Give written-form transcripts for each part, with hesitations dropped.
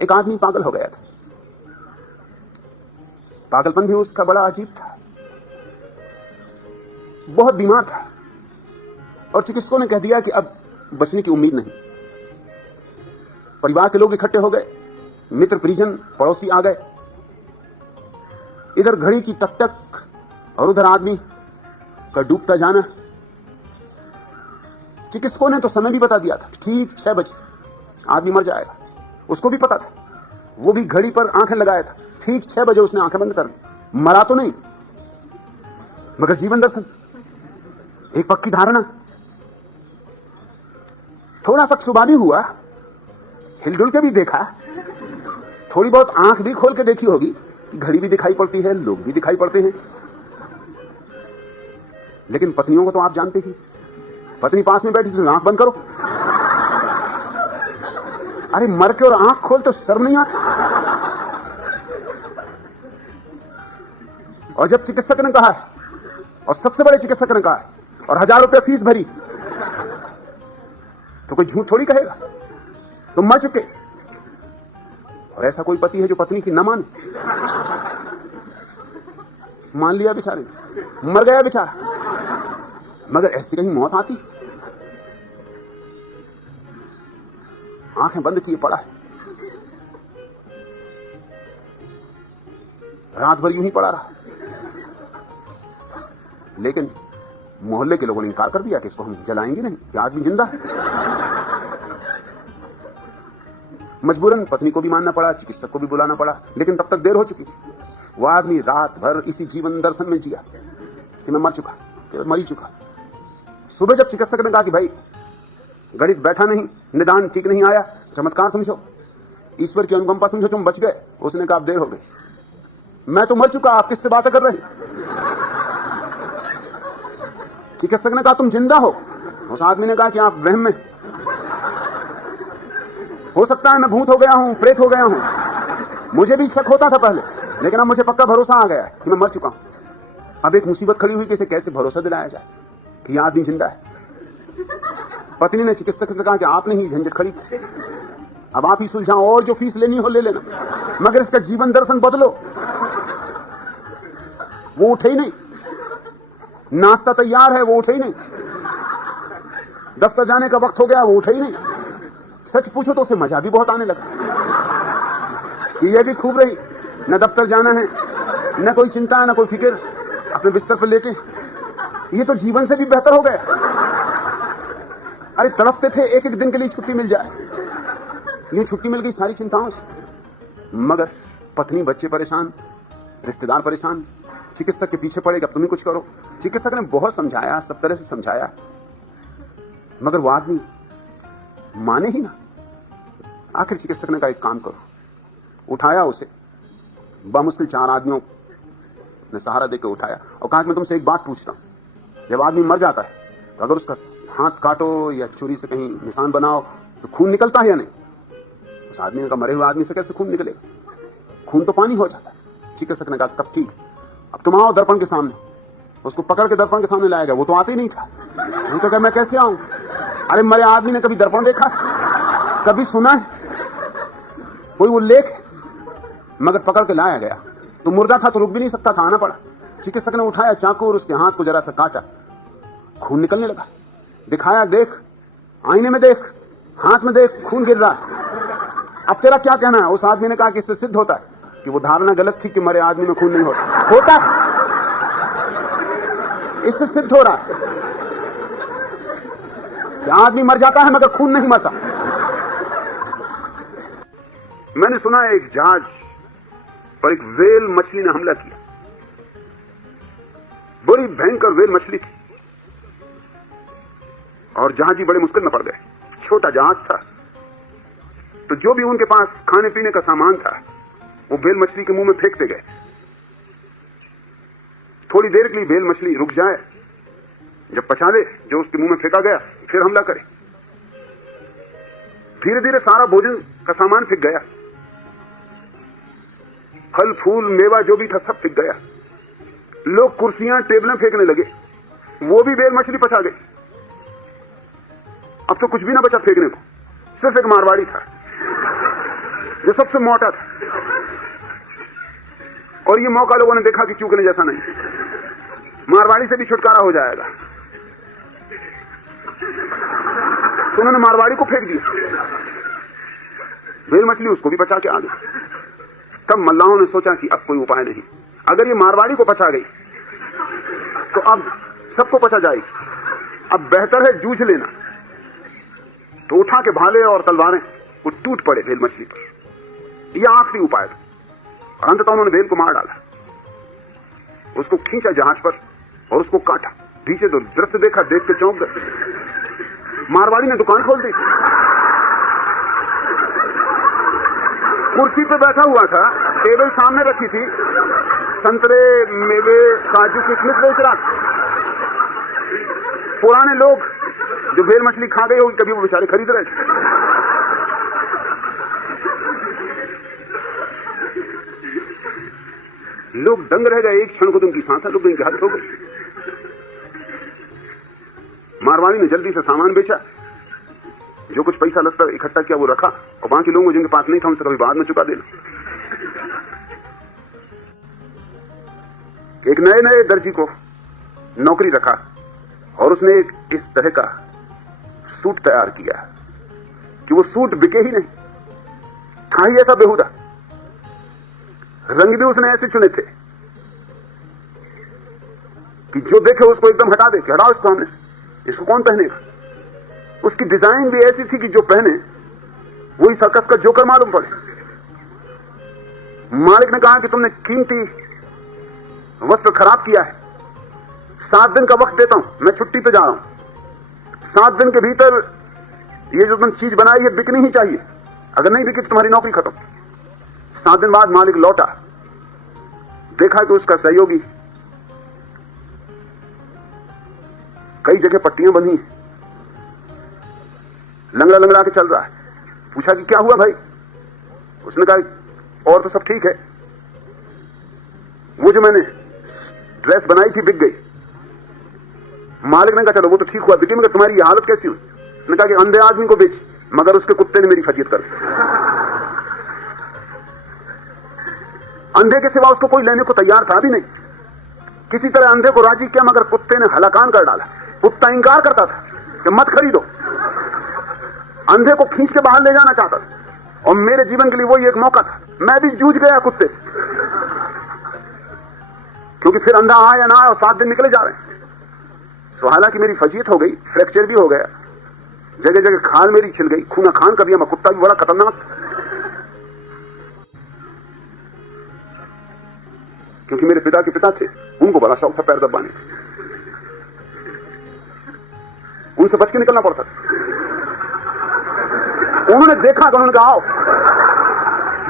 एक आदमी पागल हो गया था। पागलपन भी उसका बड़ा अजीब था। बहुत बीमार था और चिकित्सकों ने कह दिया कि अब बचने की उम्मीद नहीं। परिवार के लोग इकट्ठे हो गए, मित्र परिजन पड़ोसी आ गए। इधर घड़ी की टक टक और उधर आदमी का डूबता जाना। चिकित्सकों ने तो समय भी बता दिया था, ठीक 6 बजे आदमी मर जाएगा। उसको भी पता था, वो भी घड़ी पर आंखें लगाया था। ठीक 6 बजे उसने आंखें बंद कर दी। मरा तो नहीं, मगर जीवन दर्शन, एक पक्की धारणा। थोड़ा सा सुबह भी हुआ, हिलडुल के भी देखा, थोड़ी बहुत आंख भी खोल के देखी होगी कि घड़ी भी दिखाई पड़ती है, लोग भी दिखाई पड़ते हैं। लेकिन पत्नियों को तो आप जानते ही, पत्नी पास में बैठी तो आंख बंद करो। अरे मर के और आंख खोल तो शर्म नहीं आती। और जब चिकित्सक ने कहा है, और सबसे बड़े चिकित्सक ने कहा है, और 1000 रुपये फीस भरी, तो कोई झूठ थोड़ी कहेगा। तुम मर चुके। और ऐसा कोई पति है जो पत्नी की न माने? मान लिया बेचारे, मर गया बेचारा। मगर ऐसी कहीं मौत आती? आंखें बंद किए पड़ा है, रात भर यूं ही पड़ा रहा। लेकिन मोहल्ले के लोगों ने इंकार कर दिया कि इसको हम जलाएंगे नहीं, कि आदमी जिंदा है। मजबूरन पत्नी को भी मानना पड़ा, चिकित्सक को भी बुलाना पड़ा। लेकिन तब तक देर हो चुकी थी। वह आदमी रात भर इसी जीवन दर्शन में जिया कि मैं मर चुका, कि मर ही चुका। सुबह जब चिकित्सक ने कहा कि भाई गणित बैठा नहीं, निदान ठीक नहीं आया, चमत्कार समझो, ईश्वर की अनुकंपा समझो, तुम बच गए। उसने कहा अब देर हो गई, मैं तो मर चुका, आप किससे बातें कर रहे हैं? चिकित्सक ने कहा तुम जिंदा हो। उस आदमी ने कहा कि आप वहम में, हो सकता है मैं भूत हो गया हूं, प्रेत हो गया हूं। मुझे भी शक होता था पहले, लेकिन अब मुझे पक्का भरोसा आ गया है कि मैं मर चुका हूं। अब एक मुसीबत खड़ी हुई कि इसे कैसे भरोसा दिलाया जाए कि यह आदमी जिंदा है। पत्नी ने चिकित्सक से कहा कि आपने ही झंझट खड़ी की, अब आप ही सुलझाओ, और जो फीस लेनी हो ले लेना, मगर इसका जीवन दर्शन बदलो। वो उठे ही नहीं, नाश्ता तैयार है, वो उठे ही नहीं। दफ्तर जाने का वक्त हो गया, वो उठे ही नहीं। सच पूछो तो उसे मजा भी बहुत आने लगा कि यह भी खूब रही, न दफ्तर जाना है, न कोई चिंता, न कोई फिक्र, अपने बिस्तर पर लेटे। ये तो जीवन से भी बेहतर हो गया। अरे तड़पते थे एक एक दिन के लिए छुट्टी मिल जाए, ये छुट्टी मिल गई सारी चिंताओं से। मगर पत्नी, बच्चे परेशान, रिश्तेदार परेशान, चिकित्सक के पीछे पड़े कि अब तुम ही कुछ करो। चिकित्सक ने बहुत समझाया, सब तरह से समझाया, मगर वो आदमी माने ही ना। आखिर चिकित्सक ने कहा एक काम करो, उठाया उसे, बामुश्किल 4 आदमियों ने सहारा देकर उठाया और कहा कि मैं तुमसे एक बात पूछता हूं, जब आदमी मर जाता है तो अगर उसका हाथ काटो या छुरी से कहीं निशान बनाओ तो खून निकलता है या नहीं? उस आदमी ने कहा मरे हुए आदमी से कैसे खून निकलेगा, खून तो पानी हो जाता है। चिकित्सक ने कहा तब ठीक, अब तुम आओ दर्पण के सामने। उसको पकड़ के दर्पण के सामने लाया गया, वो तो आते ही नहीं था। वो तो कहा मैं कैसे आऊं? अरे मरे आदमी ने कभी दर्पण देखा, कभी सुना है कोई उल्लेख? मगर पकड़ के लाया गया तो मुर्दा था, तो रुक भी नहीं सकता था, आना पड़ा। चिकित्सक ने उठाया चाकू और उसके हाथ को जरा सा काटा, खून निकलने लगा। दिखाया, देख आईने में, देख हाथ में, देख खून गिर रहा है। अब तेरा क्या कहना है? उस आदमी ने कहा कि इससे सिद्ध होता है कि वो धारणा गलत थी कि मरे आदमी में खून नहीं होता है। इससे सिद्ध हो रहा है कि आदमी मर जाता है मगर खून नहीं मरता। मैंने सुना एक जहाज पर एक व्हेल मछली ने हमला किया, बड़ी भयंकर व्हेल मछली थी, और जहाजी बड़े मुश्किल में पड़ गए। छोटा जहाज था, तो जो भी उनके पास खाने पीने का सामान था वो व्हेल मछली के मुंह में फेंकते गए। थोड़ी देर के लिए व्हेल मछली रुक जाए, जब पचा ले जो उसके मुंह में फेंका गया, फिर हमला करे। धीरे धीरे सारा भोजन का सामान फेंक गया, फल फूल मेवा जो भी था सब फेंक गया। लोग कुर्सियां टेबलें फेंकने लगे, वो भी व्हेल मछली पचा गई। अब तो कुछ भी ना बचा फेंकने को, सिर्फ एक मारवाड़ी था। जो सबसे मोटा था, और ये मौका लोगों ने देखा कि चूकने जैसा नहीं, मारवाड़ी से भी छुटकारा हो जाएगा, तो उन्होंने मारवाड़ी को फेंक दिया, भेल मछली उसको भी बचा के आ गई। तब मल्लाहों ने सोचा कि अब कोई उपाय नहीं, अगर ये मारवाड़ी को बचा गई तो अब सबको बचा जाएगी, अब बेहतर है जूझ लेना। तो उठा के भाले और तलवारें वो टूट पड़े भेल मछली पर, यह आखिरी उपाय था। और अंततः उन्होंने भेल को मार डाला, उसको खींचा जहाज पर और उसको काटा। पीछे तो दृश्य देखा, देख के चौंक गए। मारवाड़ी ने दुकान खोल दी, कुर्सी पे बैठा हुआ था, टेबल सामने रखी थी, संतरे, मेवे, काजू, किशमिश बेच रहा था। पुराने लोग जो भेल मछली खा गए होगी कभी, वो बेचारे खरीद रहे थे। लोग दंग रह गए, एक क्षण को उनकी सांसें रुक गई, हद हो गई। मारवाड़ी ने जल्दी से सामान बेचा, जो कुछ पैसा लगता इकट्ठा किया वो रखा, और बाकी लोगों जिनके पास नहीं था उनसे कभी बाद में चुका देना। एक नए नए दर्जी को नौकरी रखा और उसने एक इस तरह का सूट तैयार किया कि वो सूट बिके ही नहीं, था ही ऐसा बेहुदा। रंग भी उसने ऐसे चुने थे कि जो देखे उसको एकदम हटा दे, हटाओ इसको, हमने इसको कौन पहनेगा। उसकी डिजाइन भी ऐसी थी कि जो पहने वही सर्कस का जोकर मालूम पड़े। मालिक ने कहा कि तुमने कीमती वस्त्र खराब किया है, 7 दिन का वक्त देता हूं, मैं छुट्टी पे जा रहा हूं। 7 दिन के भीतर ये जो तुम चीज बनाई है बिकनी ही चाहिए, अगर नहीं बिकी तो तुम्हारी नौकरी खत्म। 7 दिन बाद मालिक लौटा, देखा कि उसका सहयोगी कई जगह पट्टियां बंधी, लंगड़ा लंगड़ा के चल रहा है। पूछा कि क्या हुआ भाई? उसने कहा और तो सब ठीक है, वो जो मैंने ड्रेस बनाई थी बिक गई। मालिक ने कहा चलो वो तो ठीक हुआ, बिकी, मगर तुम्हारी ये हालत कैसी हुई? उसने कहा कि अंधे आदमी को बेच, मगर उसके कुत्ते ने मेरी फजीयत कर दी। अंधे के सिवा उसको कोई लेने को तैयार था भी नहीं। किसी तरह अंधे को राजी किया, मगर कुत्ते ने हलाकान कर डाला। कुत्ता इंकार करता था कि मत खरीदो, अंधे को खींच के बाहर ले जाना चाहता था, और मेरे जीवन के लिए वही एक मौका था। मैं भी जूझ गया कुत्ते से, क्योंकि फिर अंधा आए या ना आए और 7 दिन निकले जा रहे हैं। तो हालांकि मेरी फजीयत हो गई, फ्रैक्चर भी हो गया, जगह जगह खाल मेरी छिल गई, खूना खान कर दिया, मैं कुत्ता भी बड़ा खतरनाक था। क्योंकि मेरे पिता के पिता थे, उनको बड़ा शौक था पैर दबाने का, उनसे बच के निकलना पड़ता था। उन्होंने देखा तो उन्होंने कहा आओ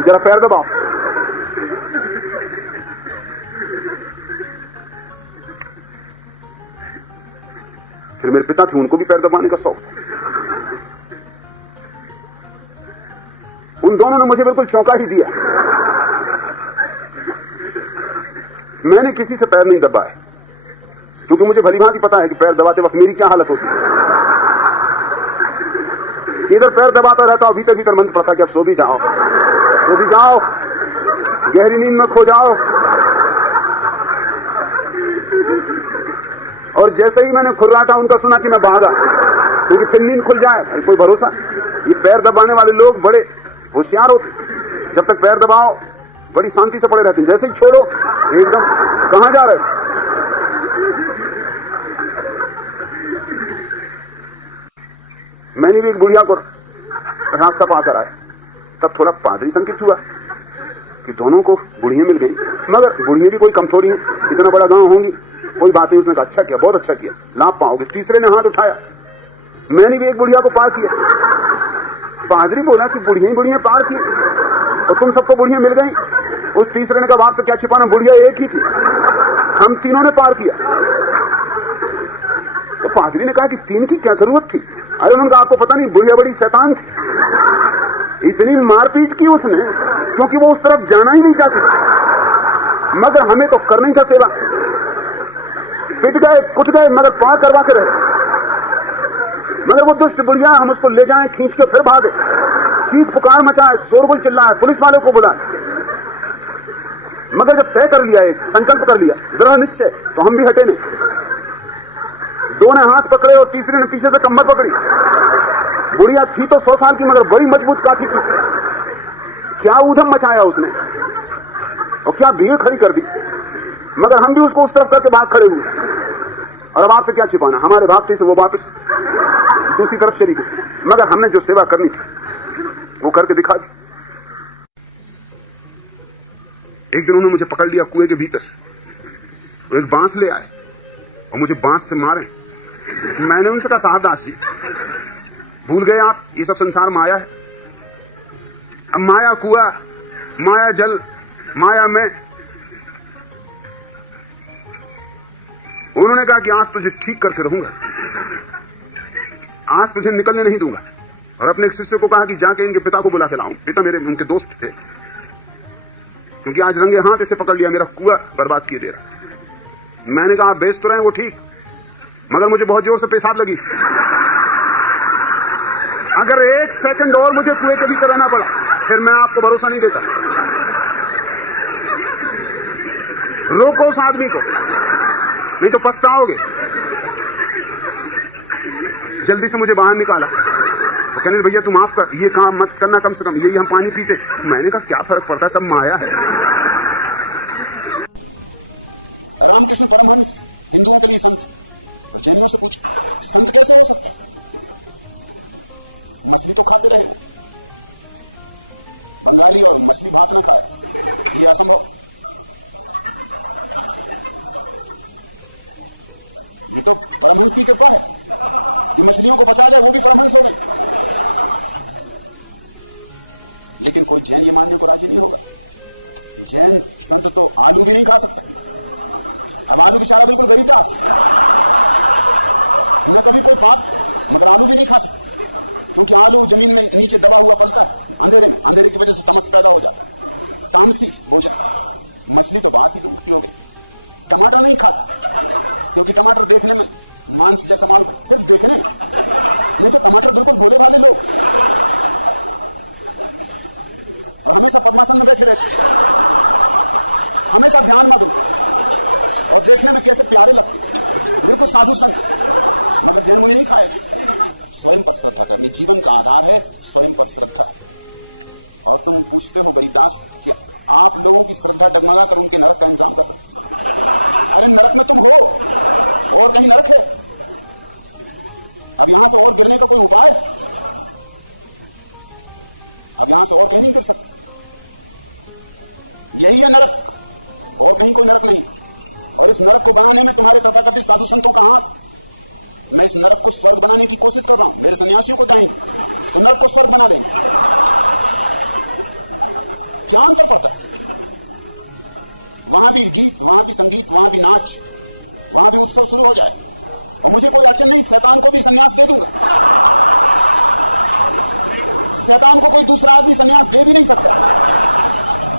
जरा पैर दबाओ। फिर मेरे पिता थे, उनको भी पैर दबाने का शौक था। उन दोनों ने मुझे बिल्कुल चौंका ही दिया। मैंने किसी से पैर नहीं दबाए, क्योंकि मुझे भली भांति पता है कि पैर दबाते वक्त मेरी क्या हालत होती है। इधर पैर दबाता रहता हूं, भीतर भीतर मन पड़ता कि अब सो भी जाओ, सो भी जाओ, गहरी नींद में खो जाओ। और जैसे ही मैंने खुर्राटा उनका सुना कि मैं भागा, क्योंकि फिर नींद खुल जाए, कोई भरोसा। ये पैर दबाने वाले लोग बड़े होशियार होते, जब तक पैर दबाओ बड़ी शांति से पड़े रहते हैं, जैसे ही छोड़ो एकदम कहां जा रहे हो। मैंने भी एक बुढ़िया को रास्ता पाकर आया, तब थोड़ा पादरी संकित हुआ कि दोनों को बुढ़ियां मिल गई, मगर बुढ़ियां भी कोई कम थोड़ी हैं, इतना बड़ा गांव होंगी, कोई बात नहीं। उसने कहा अच्छा किया, बहुत अच्छा किया, लाभ पाओगे। तीसरे ने हाथ उठाया, मैंने भी एक बुढ़िया को पार किया। पादरी बोला कि बुढ़िया पार की और तुम सबको बुढ़िया मिल गई। उस तीसरे ने कहा बाप से क्या छिपाना, बुढ़िया एक ही थी, हम तीनों ने पार किया। तो पादरी ने कहा कि 3 की क्या जरूरत थी? अरे उन्होंने कहा आपको पता नहीं, बुढ़िया बड़ी शैतान थी, इतनी मारपीट की उसने, क्योंकि वो उस तरफ जाना ही नहीं चाहती, मगर हमें तो करनी था सेवा। पिट गए, कुट गए, मगर पार करवा के रहे। मगर वो दुष्ट बुढ़िया, हम उसको ले जाएं खींच के फिर भागे। चीख पुकार मचाए, शोरगुल चिल्लाए, पुलिस वालों को बुलाए। मगर जब तय कर लिया, एक संकल्प कर लिया, दृढ़ निश्चय, तो हम भी हटे नहीं। दो ने हाथ पकड़े और तीसरे ने पीछे से कमर पकड़ी। बुढ़िया थी तो 100 साल की, मगर बड़ी मजबूत काफी थी। क्या ऊधम मचाया उसने और क्या भीड़ खड़ी कर दी। मगर हम भी उसको उस तरफ करके भाग खड़े हुए। और अब आपसे क्या छिपाना, हमारे भागते से वो वापस दूसरी तरफ चली गई। मगर हमने जो सेवा करनी थी वो करके दिखा दी। एक दिन उन्होंने मुझे पकड़ लिया कुएं के भीतर से, वो एक बांस ले आए और मुझे बांस से मारे। मैंने उनसे कहा, साहब दास जी, भूल गए आप, ये सब संसार माया है। अब माया कुआ, माया जल, माया में। उन्होंने कहा कि आज तुझे ठीक करके रहूंगा, आज तुझे निकलने नहीं दूंगा। और अपने एक शिष्य को कहा कि जाके इनके पिता को बुला के लाऊं। पिता मेरे उनके दोस्त थे, क्योंकि आज रंगे हाथ इसे पकड़ लिया, मेरा कुआ बर्बाद किए दे रहा। मैंने कहा, आप बेच तो रहे हैं वो ठीक, मगर मुझे बहुत जोर से पेशाब लगी। अगर 1 सेकंड और मुझे कुएं के भीतर रहना पड़ा, फिर मैं आपको भरोसा नहीं देता। रोको उस आदमी को, नहीं तो पछताओगे। जल्दी से मुझे बाहर निकाला। तो कहने, भैया तू माफ कर, ये काम मत करना, कम से कम यही हम पानी पीते। मैंने कहा, क्या फर्क पड़ता है, सब माया है। रामकृष्ण परमहंस हिंदुओं के लिए संत, तो जैनियों से पूछ, संत कैसे हो सकता? मछली तो खाते रहे वो, बंगाली और मछली भात ना खाए, ये असंभव। ये तो परमहंस की कृपा है कि मछलियों को बचा जाए, वो भी परमहंस हो गए। लेकिन कोई जैन ये मानने को राजी नहीं होगा। जैन संत तो आलू भी नहीं खा सकता। अब आलू बेचारा बिल्कुल गरीबदास, न कभी कोई पाप, मगर आलू भी नहीं खा सकता, क्योंकि आलू जमीन में नीचे दबा हुआ पलता है अंधेरे में, अंधेरे की वजह से तमस पैदा हो जाता है, तामसी भोजन। मछली तो बात ही दूर की हो गई। टमाटर नहीं खाता, क्योंकि टमाटर देखने में मांस जैसा मालूम, सिर्फ देखने में, नहीं तो टमाटर बिल्कुल भोले भाले लोग, और हमेशा पद्मासन में बैठे रहते, हमेशा ध्यान मग्न, और देखने में कैसे प्यारे लगते, बिल्कुल साधु संत। मगर जैन मुनि नहीं खाए। स्वयं पर श्रद्धा करनी, जीवन का आधार है स्वयं पर श्रद्धा। और तुम पूछते हो गरीबदास कि आप लोगों की श्रद्धा डगमगा कर उनके नरक का इंतजाम कर रहे। अरे नरक में तुम हो, और कहीं नरक है? अब यहां से और गिरने का कोई उपाय? अब यहां से और कहीं नहीं गिर सकते। यही है नरक, और कहीं कोई नरक नहीं। और इस नरक को बनाने में तुम्हारे तथाकथित साधु संतों का हाथ। मैं इस नरक को स्वर्ग बनाने की कोशिश कर रहा हूं। मेरे सन्यासियों को जाएंगे तो नरक को स्वर्ग बना देंगे। क्या अंतर पड़ता है? वहां भी गीत, वहां भी संगीत, वहां भी नाच, वहां भी उत्सव शुरू हो जाए, और मुझे कोई अड़चन नहीं, शैतान को भी सन्यास दे दूंगा। शैतान को कोई दूसरा आदमी सन्यास दे भी नहीं सकता।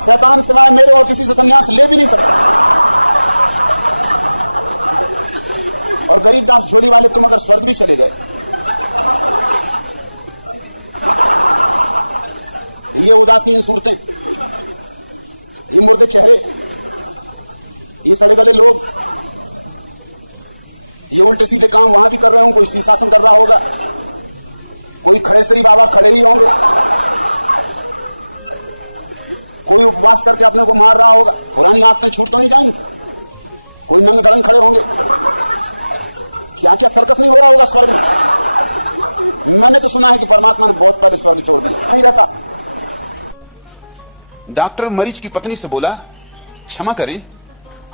शैतान सिवाय मेरे और किसी से सन्यास ले भी नहीं सकता। और गरीबदास झोली वाले तुम अगर स्वर्ग भी चले गए, ये उदासीन सूरतें, ये मुर्दे चेहरे, ये सड़े गले लोग, ये उल्टे सीधे काम वहां भी कर रहे हो। कोई शीर्षासन कर रहा होगा, कोई खड़ेसरी बाबा खड़े ही होंगे, कोई उपवास करके अपने को मार रहा होगा, पुरानी आदतें छूट तो नहीं जाएंगी, कोई नंगे धड़ंग खड़े होंगे। क्या क्या सर्कस नहीं हो रहा होगा स्वर्ग में। मैंने तो सुना है कि परमात्मा ने बहुत पहले स्वर्ग छोड़ दिया, नहीं रहता। डॉक्टर मरीज की पत्नी से बोला, क्षमा करें,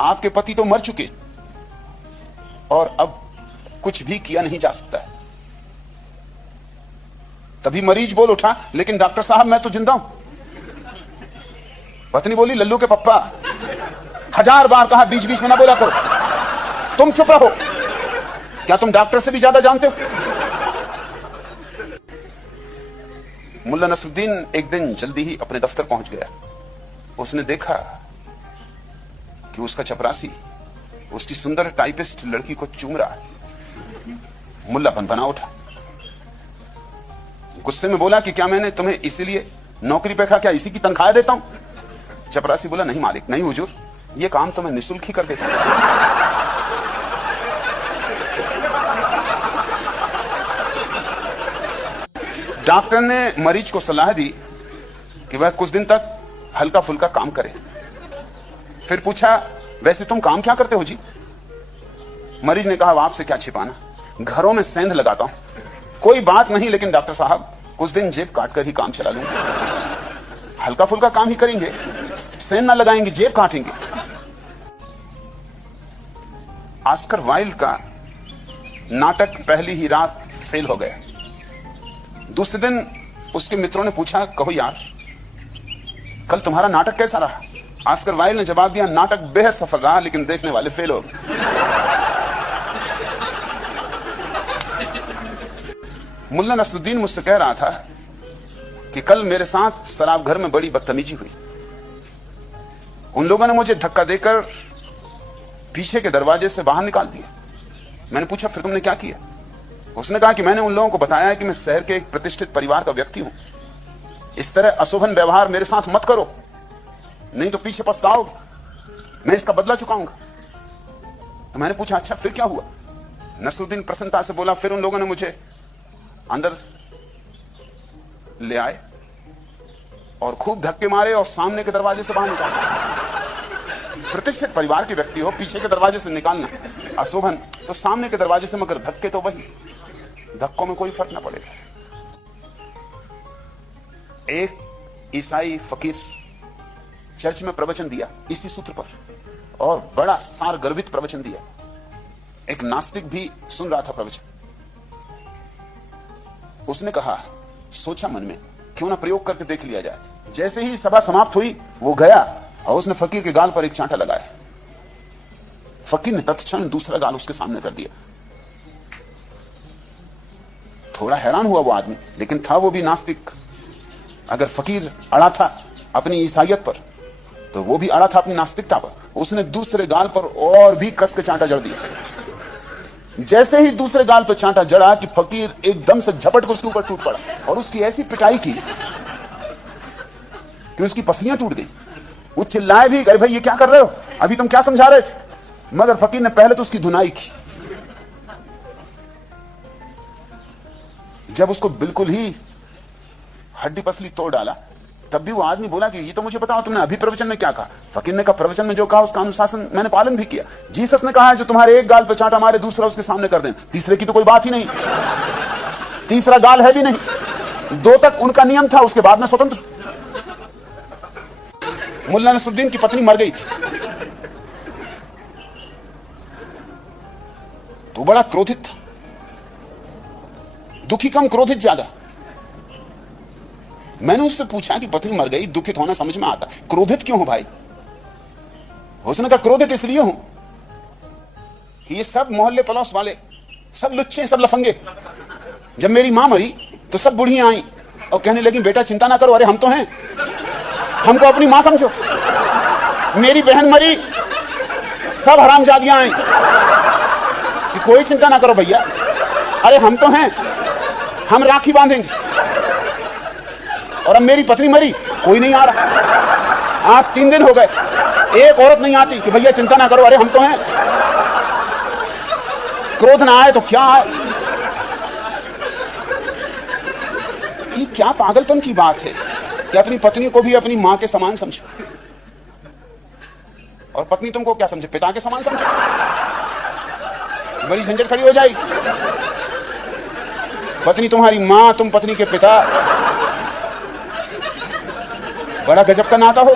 आपके पति तो मर चुके और अब कुछ भी किया नहीं जा सकता है। तभी मरीज बोल उठा, लेकिन डॉक्टर साहब मैं तो जिंदा हूं। पत्नी बोली, लल्लू के पप्पा, 1000 बार कहा, बीच बीच में ना बोला करो, तुम चुप रहो। क्या तुम डॉक्टर से भी ज्यादा जानते हो? मुल्ला नसरुद्दीन एक दिन जल्दी ही अपने दफ्तर पहुंच गया। उसने देखा कि उसका चपरासी उसकी सुंदर टाइपिस्ट लड़की को चूम रहा है। मुल्ला भनभना उठा, गुस्से में बोला कि क्या मैंने तुम्हें इसीलिए नौकरी पे रखा, क्या इसी की तनख्वाह देता हूं? चपरासी बोला, नहीं मालिक, नहीं हुजूर, ये काम तो मैं निःशुल्क ही कर देता हूं। डॉक्टर ने मरीज को सलाह दी कि वह कुछ दिन तक हल्का फुल्का काम करे। फिर पूछा, वैसे तुम काम क्या करते हो जी? मरीज ने कहा, आपसे क्या छिपाना, घरों में सेंध लगाता हूं। कोई बात नहीं, लेकिन डॉक्टर साहब कुछ दिन जेब काट कर ही काम चला लूंगा। हल्का फुल्का काम ही करेंगे, सेंध ना लगाएंगे, जेब काटेंगे। ऑस्कर वाइल्ड का नाटक पहली ही रात फेल हो गया। दूसरे दिन उसके मित्रों ने पूछा, कहो यार, कल तुम्हारा नाटक कैसा रहा? ऑस्कर वाइल्ड ने जवाब दिया, नाटक बेहद सफल रहा, लेकिन देखने वाले फेल हो गए। मुल्ला नसरुद्दीन मुझसे कह रहा था कि कल मेरे साथ शराब घर में बड़ी बदतमीजी हुई। उन लोगों ने मुझे धक्का देकर पीछे के दरवाजे से बाहर निकाल दिया। मैंने पूछा, फिर तुमने क्या किया? उसने कहा कि मैंने उन लोगों को बताया कि मैं शहर के एक प्रतिष्ठित परिवार का व्यक्ति हूं, इस तरह अशोभन व्यवहार मेरे साथ मत करो, नहीं तो पीछे पछताओगे, मैं इसका बदला चुकाऊंगा। तो मैंने पूछा, अच्छा फिर क्या हुआ? नसरुद्दीन प्रसन्नता से बोला, फिर उन लोगों ने मुझे अंदर ले आए और खूब धक्के मारे और सामने के दरवाजे से बाहर निकाले। प्रतिष्ठित परिवार के व्यक्ति हो, पीछे के दरवाजे से निकालना अशोभन, तो सामने के दरवाजे से, मगर धक्के तो वही, धक्कों में कोई फर्क ना पड़ेगा। एक ईसाई फकीर चर्च में प्रवचन दिया इसी सूत्र पर, और बड़ा सार गर्वित प्रवचन दिया। एक नास्तिक भी सुन रहा था प्रवचन। उसने कहा, सोचा मन में, क्यों ना प्रयोग करके देख लिया जाए। जैसे ही सभा समाप्त हुई, वो गया और उसने फकीर के गाल पर एक चांटा लगाया। फकीर ने तत्क्षण दूसरा गाल उसके सामने कर दिया। थोड़ा हैरान हुआ वो आदमी, लेकिन था वो भी नास्तिक। अगर फकीर अड़ा था अपनी ईसाइयत पर, तो वो भी अड़ा था अपनी नास्तिकता पर। उसने दूसरे गाल पर और भी कस के चांटा जड़ दिया। जैसे ही दूसरे गाल पर चांटा जड़ा कि फकीर एकदम से झपट कर उसके ऊपर टूट पड़ा और उसकी ऐसी पिटाई की कि उसकी पसलियां टूट गई। वो चिल्लाए भी, अरे भाई ये क्या कर रहे हो, अभी तुम क्या समझा रहे थे? मगर फकीर ने पहले तो उसकी धुनाई की। जब उसको बिल्कुल ही हड्डी पसली तोड़ डाला, तब भी वो आदमी बोला कि ये तो मुझे बताओ, तुमने अभी प्रवचन में क्या कहा? फकीर ने कहा, प्रवचन में जो कहा उसका अनुशासन मैंने पालन भी किया। जीसस ने कहा है, जो तुम्हारे एक गाल पे चांटा मारे, दूसरा उसके सामने कर दें। तीसरे की तो कोई बात ही नहीं, तीसरा गाल है भी नहीं। 2 तक उनका नियम था, उसके बाद में स्वतंत्र। मुल्ला नसरुद्दीन की पत्नी मर गई थी, तो बड़ा क्रोधित था। दुखी कम, क्रोधित ज्यादा। मैंने उससे पूछा कि पत्नी मर गई, दुखित होना समझ में आता, क्रोधित क्यों हो भाई? उसने कहा, क्रोधित इसलिए हूं कि ये सब मोहल्ले पड़ोस वाले सब लुच्चे, सब लफंगे। जब मेरी मां मरी तो सब बुढ़ियां आई और कहने लगी, बेटा चिंता ना करो, अरे हम तो हैं, हमको अपनी मां समझो। मेरी बहन मरी, सब हरामजादियां आई कि कोई चिंता ना करो भैया, अरे हम तो हैं, हम राखी बांधेंगे। और अब मेरी पत्नी मरी, कोई नहीं आ रहा। आज 3 दिन हो गए, एक औरत नहीं आती कि भैया चिंता ना करो, अरे हम तो हैं। क्रोध ना आए तो क्या आए? ये क्या पागलपन की बात है कि अपनी पत्नी को भी अपनी मां के समान समझो, और पत्नी तुमको क्या समझे, पिता के समान समझो। बड़ी झंझट खड़ी हो जाएगी। पत्नी तुम्हारी मां, तुम पत्नी के पिता, बड़ा गजब का नाता हो।